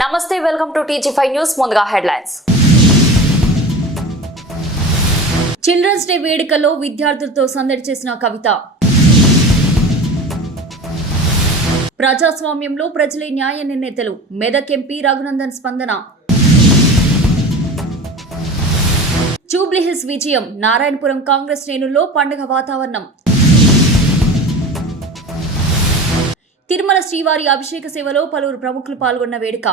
నమస్తే welcome to TG5 news. ముందుగా headlines. Children's day వేడుకల్లో విద్యార్థులతో సందడి చేసిన కవిత. ప్రజాస్వామ్యంలో ప్రజలే న్యాయ నిర్ణేతలు, మెదక్ ఎంపీ రఘునందన్ స్పందన. జూబ్లీహిల్స్ విజయం, నారాయణపురం కాంగ్రెస్ శ్రేణుల్లో పండుగ వాతావరణం. తిరుమల శ్రీవారి అభిషేక సేవలో పలువురు ప్రముఖులు పాల్గొన్న వేడుక.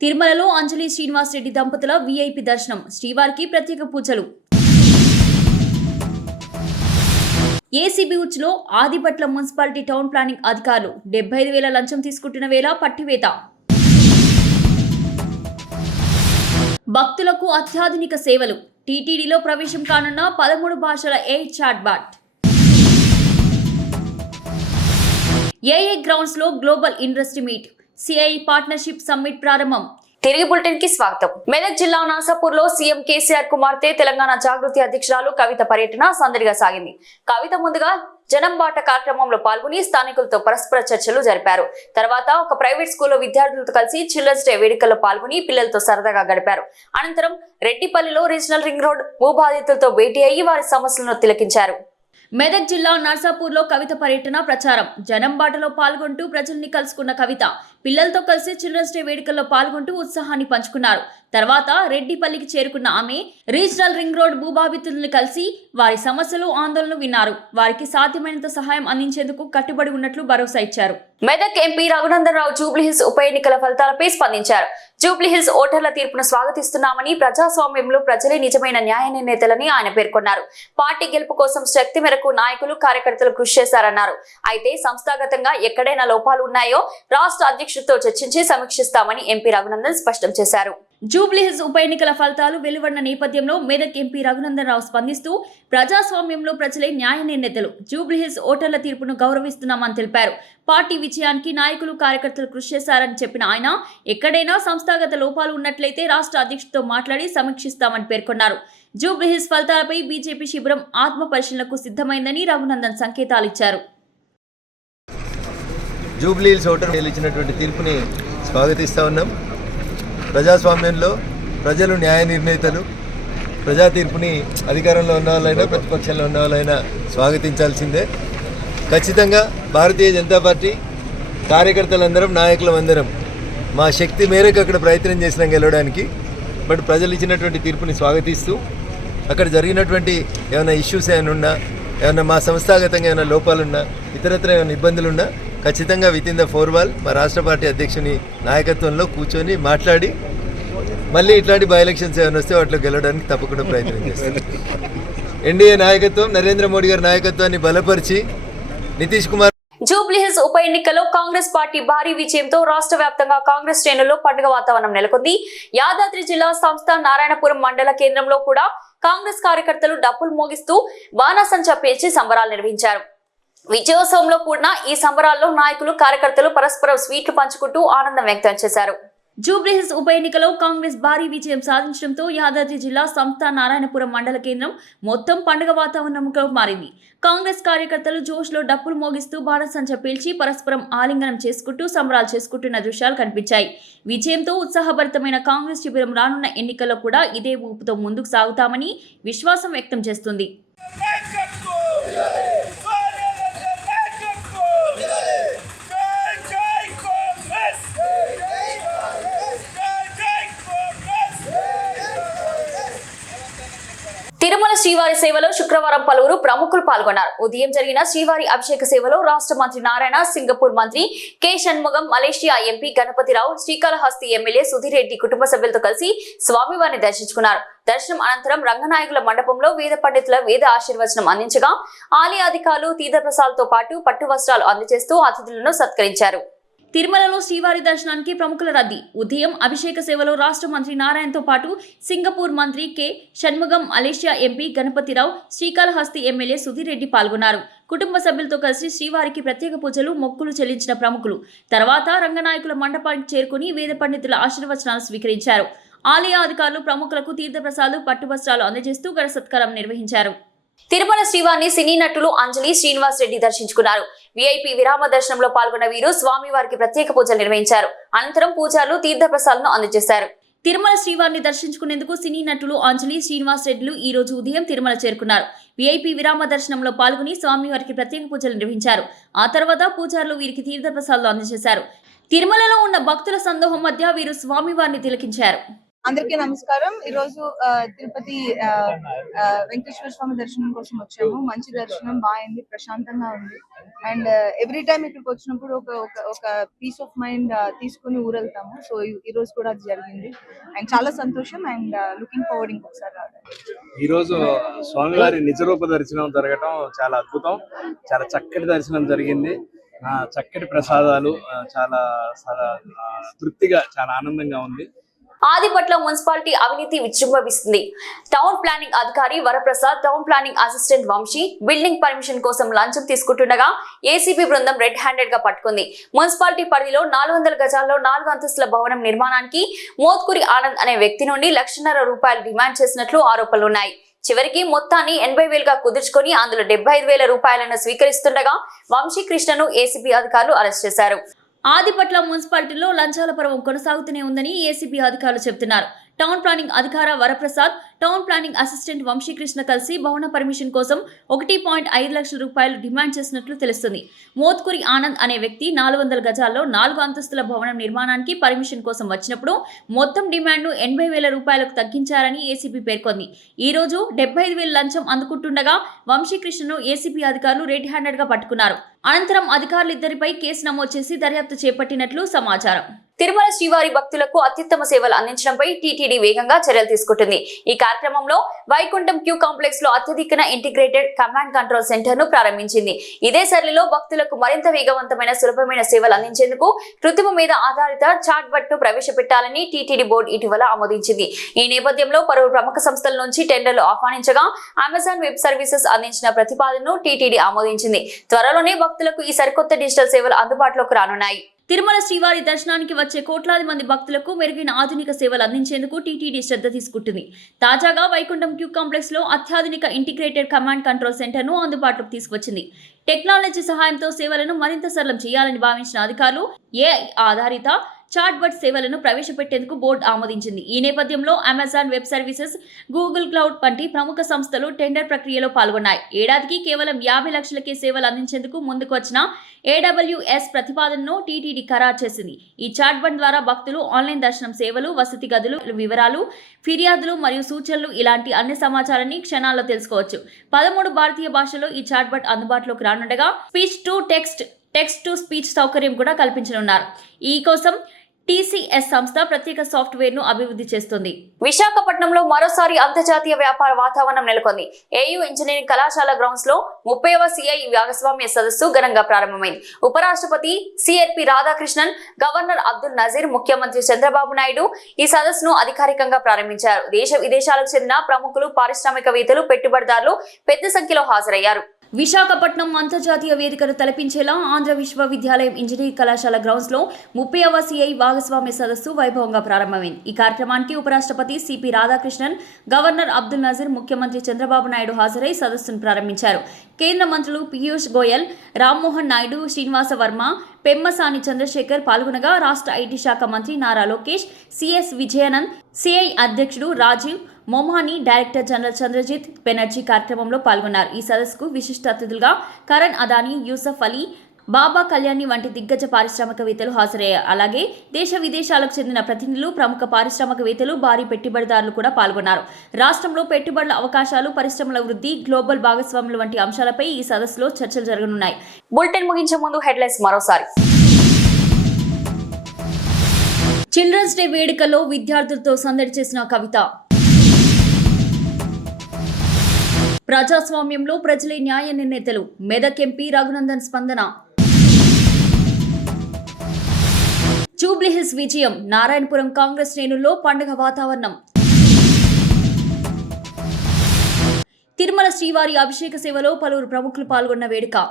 తిరుమలలో అంజలి శ్రీనివాస్ రెడ్డి దంపతుల VIP దర్శనం, శ్రీవారికి ప్రత్యేక పూజలు. ఏసీబీ ఉచ్చులో ఆదిపట్ల మున్సిపాలిటీ టౌన్ ప్లానింగ్ అధికారులు 75,000 లంచం తీసుకుంటున్న వేళ పట్టివేత. భక్తులకు అత్యాధునిక సేవలు, టీటీడీలో ప్రవేశం కానున్న 13 భాషల AI chat bot. AI grounds లో global industry meet, CI partnership summit ప్రారంభం. తిరిగి బులెటిన్ కి స్వాగతం. మెదక్ జిల్లా నర్సాపూర్ లో సీఎం కేసీఆర్ కుమార్తె తెలంగాణ జాగృతి అధ్యక్షురాలు కవిత పర్యటన సందడిగా సాగింది. కవిత ముందుగా జనం బాట కార్యక్రమంలో పాల్గొని స్థానికులతో పరస్పర చర్చలు జరిపారు. తర్వాత ఒక ప్రైవేట్ స్కూల్లో విద్యార్థులతో కలిసి చిల్డ్రన్స్ డే వేడుకల్లో పాల్గొని పిల్లలతో సరదాగా గడిపారు. అనంతరం రెడ్డిపల్లిలో రీజనల్ రింగ్ రోడ్ భూబాధితులతో భేటీ అయ్యి వారి సమస్యలను తిలకించారు. మెదక్ జిల్లా నర్సాపూర్ లో కవిత పర్యటన ప్రచారం. జనం బాటలో పాల్గొంటూ ప్రజల్ని కలుసుకున్న కవిత పిల్లలతో కలిసి చిల్డ్రన్స్ డే వేడుకల్లో పాల్గొంటూ ఉత్సాహాన్ని పంచుకున్నారు. తర్వాత రెడ్డిపల్లికి చేరుకున్న ఆమె రీజనల్ రింగ్ రోడ్ భూబాధితులను కలిసి వారి సమస్యలు, ఆందోళనలు విన్నారు. వారికి సాధ్యమైనంత సహాయం అందించేందుకు కట్టుబడి ఉన్నట్లు భరోసా ఇచ్చారు. మెదక్ ఎంపీ రఘునందన్ రావు జూబ్లీహిల్స్ ఉప ఎన్నికల ఫలితాలపై స్పందించారు. జూబ్లీహిల్స్ ఓటర్ల తీర్పును స్వాగతిస్తున్నామని, ప్రజాస్వామ్యంలో ప్రజలే నిజమైన న్యాయ నిర్ణేతలని ఆయన పేర్కొన్నారు. పార్టీ గెలుపు కోసం శక్తి మేరకు నాయకులు, కార్యకర్తలు కృషి చేశారన్నారు. అయితే సంస్థాగతంగా ఎక్కడైనా లోపాలు ఉన్నాయో రాష్ట్ర అధ్యక్షుడితో చర్చించి సమీక్షిస్తామని ఎంపీ రఘునందన్ స్పష్టం చేశారు. జూబ్లీహిల్స్ ఉప ఎన్నికల ఫలితాలు వెలువడిన నేపథ్యంలో మెదక్ ఎంపీ రఘునందన్ రావు స్పందిస్తూ ప్రజాస్వామ్యంలో ప్రజలే న్యాయ నిర్ణేతలు, జూబ్లీహిల్స్ ఓటర్ల తీర్పును గౌరవిస్తున్నామని తెలిపారు. పార్టీ విజయానికి నాయకులు, కార్యకర్తలు కృషి చేశారని చెప్పిన ఆయన ఎక్కడైనా సంస్థాగత లోపాలు ఉన్నట్లయితే రాష్ట్ర అధ్యక్షుడితో మాట్లాడి సమీక్షిస్తామని పేర్కొన్నారు. జూబ్లీహిల్స్ ఫలితాలపై బీజేపీ శిబిరం ఆత్మ పరిశీలనకు సిద్ధమైందని రఘునందన్ సంకేతాలిచ్చారు. జూబ్లీహిల్స్ ఓటర్లు ఇచ్చినటువంటి తీర్పుని స్వాగతిస్తూ ఉన్నాం. ప్రజాస్వామ్యంలో ప్రజలు న్యాయ నిర్ణేతలు. ప్రజా తీర్పుని అధికారంలో ఉన్న వాళ్ళైనా ప్రతిపక్షంలో ఉన్న వాళ్ళైనా స్వాగతించాల్సిందే. ఖచ్చితంగా భారతీయ జనతా పార్టీ కార్యకర్తలందరం, నాయకులందరం మా శక్తి మేరకు అక్కడ ప్రయత్నం చేసినాం గెలవడానికి. బట్ ప్రజలు ఇచ్చినటువంటి తీర్పుని స్వాగతిస్తూ అక్కడ జరిగినటువంటి ఏమైనా ఇష్యూస్ ఏమైనా ఉన్నా, ఏమైనా మా సంస్థాగతంగా ఏమైనా లోపాలున్నా, ఇతరత్ర ఏమైనా ఇబ్బందులున్నా ఖచ్చితంగా వితిన్ ద 4 వాల్ మా రాష్ట్ర పార్టీ అధ్యక్షుని నాయకత్వంలో కూర్చొని మాట్లాడి మళ్ళీ ఇట్లాంటి బై ఎలక్షన్స్ ఏమైనా వస్తే వాటిలో గెలవడానికి తప్పకుండా ప్రయత్నం చేస్తాం. ఎన్డీఏ నాయకత్వం, నరేంద్ర మోడీ గారి నాయకత్వాన్ని బలపరిచి నితీష్ కుమార్. జూబ్లీహిల్స్ ఉప ఎన్నికల్లో కాంగ్రెస్ పార్టీ భారీ విజయంతో రాష్ట్ర వ్యాప్తంగా కాంగ్రెస్ శ్రేణుల్లో పండుగ వాతావరణం నెలకొంది. యాదాద్రి జిల్లా సంస్థ నారాయణపురం మండల కేంద్రంలో కూడా కాంగ్రెస్ కార్యకర్తలు డప్పులు మోగిస్తూ బాణాసంచా పేల్చి సంబరాలు నిర్వహించారు. విజయోత్సవంలో కూడిన ఈ సంబరాల్లో నాయకులు, కార్యకర్తలు పరస్పరం స్వీట్లు పంచుకుంటూ ఆనందం వ్యక్తం చేశారు. జూబ్లీహిల్స్ ఉప ఎన్నికలో కాంగ్రెస్ భారీ విజయం సాధించడంతో యాదాద్రి జిల్లా సంస్థ నారాయణపురం మండల కేంద్రం మొత్తం పండుగ వాతావరణంలో మారింది. కాంగ్రెస్ కార్యకర్తలు జోష్లో డప్పులు మోగిస్తూ బాణసంచా పీల్చి పరస్పరం ఆలింగనం చేసుకుంటూ సంబరాలు చేసుకుంటున్న దృశ్యాలు కనిపించాయి. విజయంతో ఉత్సాహభరితమైన కాంగ్రెస్ శిబిరం రానున్న ఎన్నికల్లో కూడా ఇదే ఊపుతో ముందుకు సాగుతామని విశ్వాసం వ్యక్తం చేస్తుంది. తిరుమల శ్రీవారి సేవలో శుక్రవారం పలువురు ప్రముఖులు పాల్గొన్నారు. ఉదయం జరిగిన శ్రీవారి అభిషేక సేవలో రాష్ట్ర మంత్రి నారాయణ, సింగపూర్ మంత్రి K Shanmugam, Malaysia MP Ganapathirao, Srikalahasti MLA Sudhir Reddy కుటుంబ సభ్యులతో కలిసి స్వామివారిని దర్శించుకున్నారు. దర్శనం అనంతరం రంగనాయకుల మండపంలో వేద పండితుల వేద ఆశీర్వచనం అందించగా ఆలయ అధికారులు తీర్థప్రసాదాలతో పాటు పట్టు వస్త్రాలు అందజేస్తూ అతిథులను సత్కరించారు. తిరుమలలో శ్రీవారి దర్శనానికి ప్రముఖుల రద్దీ. ఉదయం అభిషేక సేవలో రాష్ట్ర మంత్రి నారాయణతో పాటు సింగపూర్ మంత్రి K Shanmugam, Malaysia MP Ganapathirao, Srikalahasti MLA Sudhir Reddy పాల్గొన్నారు. కుటుంబ సభ్యులతో కలిసి శ్రీవారికి ప్రత్యేక పూజలు, మొక్కులు చెల్లించిన ప్రముఖులు తర్వాత రంగనాయకుల మండపానికి చేరుకుని వేద పండితుల ఆశీర్వచనాలు స్వీకరించారు. ఆలయ అధికారులు ప్రముఖులకు తీర్థప్రసాదాలు, పట్టు వస్త్రాలు అందజేస్తూ ఘన సత్కారం నిర్వహించారు. తిరుమల శ్రీవారిని సినీ నటులు అంజలి శ్రీనివాస్ రెడ్డి దర్శించుకున్నారు. విఐపి విరామ దర్శనంలో పాల్గొన్న వీరు స్వామివారికి ప్రత్యేక పూజలు నిర్వహించారు. అనంతరం పూజారులు తీర్థ ప్రసాదాలను అందజేశారు. తిరుమల శ్రీవారిని దర్శించుకునేందుకు సినీ నటులు అంజలి శ్రీనివాస్ రెడ్డిలు ఈ రోజు ఉదయం తిరుమల చేరుకున్నారు. విఐపి విరామ దర్శనంలో పాల్గొని స్వామివారికి ప్రత్యేక పూజలు నిర్వహించారు. ఆ తర్వాత పూజారులు వీరికి తీర్థ ప్రసాదాలు అందజేశారు. తిరుమలలో ఉన్న భక్తుల సందోహం మధ్య వీరు స్వామివారిని తిలకించారు. అందరికీ నమస్కారం. ఈరోజు తిరుపతి వెంకటేశ్వర స్వామి దర్శనం కోసం వచ్చాము. మంచి దర్శనం బాగుంది, ప్రశాంతంగా ఉంది. అండ్ ఎవ్రీ టైం ఇక్కడికి వచ్చినప్పుడు ఒక పీస్ ఆఫ్ మైండ్ తీసుకుని ఊరెళ్తాము. సో ఈ రోజు కూడా అది జరిగింది అండ్ చాలా సంతోషం అండ్ లుకింగ్ ఫార్వర్డ్ ఇంకొకసారి రావడానికి. ఈ రోజు స్వామివారి నిజరూప దర్శనం జరగటం చాలా అద్భుతం. చాలా చక్కటి దర్శనం జరిగింది. చక్కటి ప్రసాదాలు, చాలా తృప్తిగా, చాలా ఆనందంగా ఉంది. ఆదిపట్ల మున్సిపాలిటీ అవినీతి విజృంభిస్తుంది. టౌన్ ప్లానింగ్ అధికారి Varaprasad, town planning assistant Vamsi building permission కోసం లంచం తీసుకుంటుండగా ఏసీబీ బృందం రెడ్ హ్యాండెడ్ గా పట్టుకుంది. మున్సిపాలిటీ పరిధిలో 400 గజాల్లో 4 అంతస్తుల భవనం నిర్మాణానికి మోత్కూరి ఆనంద్ అనే వ్యక్తి నుండి ₹1,50,000 డిమాండ్ చేసినట్లు ఆరోపణలున్నాయి. చివరికి మొత్తాన్ని 80,000గా కుదుర్చుకొని అందులో 75,000 రూపాయలను స్వీకరిస్తుండగా వంశీకృష్ణను ఏసీబీ అధికారులు అరెస్ట్ చేశారు. ఆదిపట్ల మున్సిపాలిటీలో లంచాల పర్వం కొనసాగుతూనే ఉందని ఏసీబీ అధికారులు చెబుతున్నారు. టౌన్ ప్లానింగ్ అధికార Varaprasad, town planning assistant Vamsikrishna కలిసి భవన పర్మిషన్ కోసం 1.5 లక్షల రూపాయలు డిమాండ్ చేసినట్లు తెలుస్తుంది. మోత్కూరి ఆనంద్ అనే వ్యక్తి 400 గజాల్లో 4 అంతస్తుల భవనం నిర్మాణానికి పర్మిషన్ కోసం వచ్చినప్పుడు మొత్తం డిమాండ్ను 80,000 రూపాయలకు తగ్గించారని ఏసీబీ పేర్కొంది. ఈ రోజు 75,000 లంచం అందుకుంటుండగా వంశీకృష్ణను ఏసీబీ అధికారులు రెడ్ హ్యాండెడ్ గా పట్టుకున్నారు. అనంతరం అధికారులిద్దరిపై కేసు నమోదు చేసి దర్యాప్తు చేపట్టినట్లు సమాచారం. తిరుమల శ్రీవారి భక్తులకు అత్యుత్తమ సేవలు అందించడంపై టీటీడీ వేగంగా చర్యలు తీసుకుంటుంది. ఈ కార్యక్రమంలో వైకుంఠం క్యూ కాంప్లెక్స్ లో అత్యధిక ఇంటిగ్రేటెడ్ కమాండ్ కంట్రోల్ సెంటర్ ను ప్రారంభించింది. ఇదే సరళిలో భక్తులకు మరింత వేగవంతమైన, సులభమైన సేవలు అందించేందుకు కృత్రిమ మీద ఆధారిత చాట్ బట్ ను ప్రవేశపెట్టాలని టీటీడీ బోర్డు ఇటీవల ఆమోదించింది. ఈ నేపథ్యంలో పలువురు ప్రముఖ సంస్థల నుంచి టెండర్లు ఆహ్వానించగా అమెజాన్ వెబ్ సర్వీసెస్ అందించిన ప్రతిపాదనను టీటీడీ ఆమోదించింది. త్వరలోనే భక్తులకు ఈ సరికొత్త డిజిటల్ సేవలు అందుబాటులోకి రానున్నాయి. తిరుమల శ్రీవారి దర్శనానికి వచ్చే కోట్లాది మంది భక్తులకు మెరుగైన ఆధునిక సేవలు అందించేందుకు టీటీడీ శ్రద్ధ తీసుకుంటుంది. తాజాగా వైకుంఠం క్యూ కాంప్లెక్స్ లో అత్యాధునిక ఇంటిగ్రేటెడ్ కమాండ్ కంట్రోల్ సెంటర్ ను అందుబాటులోకి తీసుకొచ్చింది. టెక్నాలజీ సహాయంతో సేవలను మరింత సరళం చేయాలని భావించిన అధికారులు ఏఐ ఆధారిత చాట్ బట్ సేవలను ప్రవేశపెట్టేందుకు బోర్డు ఆమోదించింది. ఈ నేపథ్యంలో Amazon web services, Google cloud వంటి ప్రముఖ సంస్థలు టెండర్ ప్రక్రియలో పాల్గొన్నాయి. ఏడాదికి కేవలం 50 లక్షలకే సేవలు అందించేందుకు ముందుకు వచ్చిన AWS ప్రతిపాదనను టీటీడీ ఖరారు చేసింది. ఈ చాట్ బట్ ద్వారా భక్తులు ఆన్లైన్ దర్శనం సేవలు, వసతి గదులు వివరాలు, ఫిర్యాదులు మరియు సూచనలు ఇలాంటి అన్ని సమాచారాన్ని క్షణాల్లో తెలుసుకోవచ్చు. 13 భారతీయ భాషల్లో ఈ చాట్ బట్ అందుబాటులోకి రానుండగా speech to text to speech సౌకర్యం కూడా కల్పించనున్నారు. ఈ కోసం TCS సంస్థ ప్రత్యేక సాఫ్ట్వేర్ ను అభివృద్ధి చేస్తుంది. విశాఖపట్నంలో మరోసారి అంతర్జాతీయ వ్యాపార వాతావరణం నెలకొంది. AU ఇంజనీరింగ్ కళాశాల గ్రౌండ్స్ లో 30వ CI భాగస్వామ్య సదస్సు ఘనంగా ప్రారంభమైంది. ఉపరాష్ట్రపతి CRP రాధాకృష్ణన్, గవర్నర్ అబ్దుల్ నజీర్, ముఖ్యమంత్రి చంద్రబాబు నాయుడు ఈ సదస్సును అధికారికంగా ప్రారంభించారు. దేశ విదేశాలకు చెందిన ప్రముఖులు, పారిశ్రామికవేత్తలు, పెట్టుబడిదారులు పెద్ద సంఖ్యలో హాజరయ్యారు. విశాఖపట్నం అంతర్జాతీయ వేదికను తలపించేలా ఆంధ్ర విశ్వవిద్యాలయం ఇంజనీరింగ్ కళాశాల గ్రౌండ్స్ లో 30వ CI భాగస్వామ్య సదస్సు వైభవంగా ప్రారంభమైంది. ఈ కార్యక్రమానికి ఉపరాష్ట్రపతి CP రాధాకృష్ణన్, గవర్నర్ అబ్దుల్ నజీర్, ముఖ్యమంత్రి చంద్రబాబు నాయుడు హాజరై సదస్సును ప్రారంభించారు. కేంద్ర మంత్రులు పీయూష్ గోయల్, రామ్మోహన్ నాయుడు, శ్రీనివాస వర్మ, పెమ్మసాని చంద్రశేఖర్ పాల్గొనగా రాష్ట్ర ఐటీ శాఖ మంత్రి నారా లోకేష్, CS విజయానంద్, CI అధ్యక్షుడు రాజీవ్ మొమాని, డైరెక్టర్ జనరల్ చంద్రజిత్ బెనర్జీ కార్యక్రమంలో పాల్గొన్నారు. ఈ సదస్సుకు విశిష్ట అతిథులుగా కరణ్ అదానీ, యూసఫ్ అలీ, బాబా కళ్యాణి వంటి దిగ్గజ పారిశ్రామికవేత్తలు హాజరయ్యారు. అలాగే దేశ విదేశాలకు చెందిన ప్రతినిధులు, ప్రముఖ పారిశ్రామికవేత్తలు, భారీ పెట్టుబడిదారులు కూడా పాల్గొన్నారు. రాష్ట్రంలో పెట్టుబడుల అవకాశాలు, పరిశ్రమల వృద్ధి, గ్లోబల్ భాగస్వాములు వంటి అంశాలపై ఈ సదస్సులో చర్చలు జరగనున్నాయి. బులెటిన్ ముగించే ముందు హెడ్లైన్స్ మరోసారి. చిల్డ్రన్స్ డే వేడుకల్లో విద్యార్థులతో సందడి చేసిన కవిత. ప్రజాస్వామ్యంలో ప్రజలే న్యాయ నిర్ణేతలు, మెదక్ ఎంపీ రఘునందన్ స్పందన. జూబ్లీహిల్స్ విజయం, నారాయణపురం కాంగ్రెస్ శ్రేణుల్లో పండుగ వాతావరణం. తిరుమల శ్రీవారి అభిషేక సేవలో పలువురు ప్రముఖులు పాల్గొన్న వేడుక.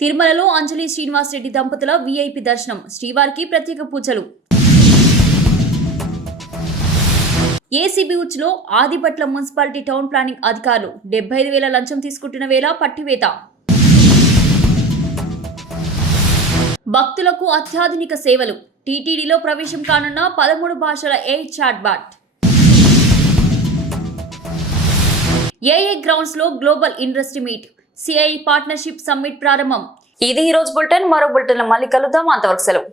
తిరుమలలో అంజలి శ్రీనివాస్ రెడ్డి దంపతుల VIP దర్శనం, శ్రీవారికి ప్రత్యేక పూజలు. ఏసీబీ ఉచ్లో ఆదిపట్ల మున్సిపాలిటీ టౌన్ ప్లానింగ్ అధికారులు 75,000 లంచం తీసుకుంటున్న వేళ పట్టివేత. భక్తులకు అత్యాధునిక సేవలు. టీటీడీలో ప్రవేశం కానున్న 13 భాషల చాట్ బాట్. ఏఏ గ్రౌండ్స్ లో global industry meet, CI partnership summit ప్రారంభం. ఇది ఈ రోజు బులెటిన్. మరో బులెటిన్ మళ్ళీ కలుద్దాం. అంతవరకు సెలవు.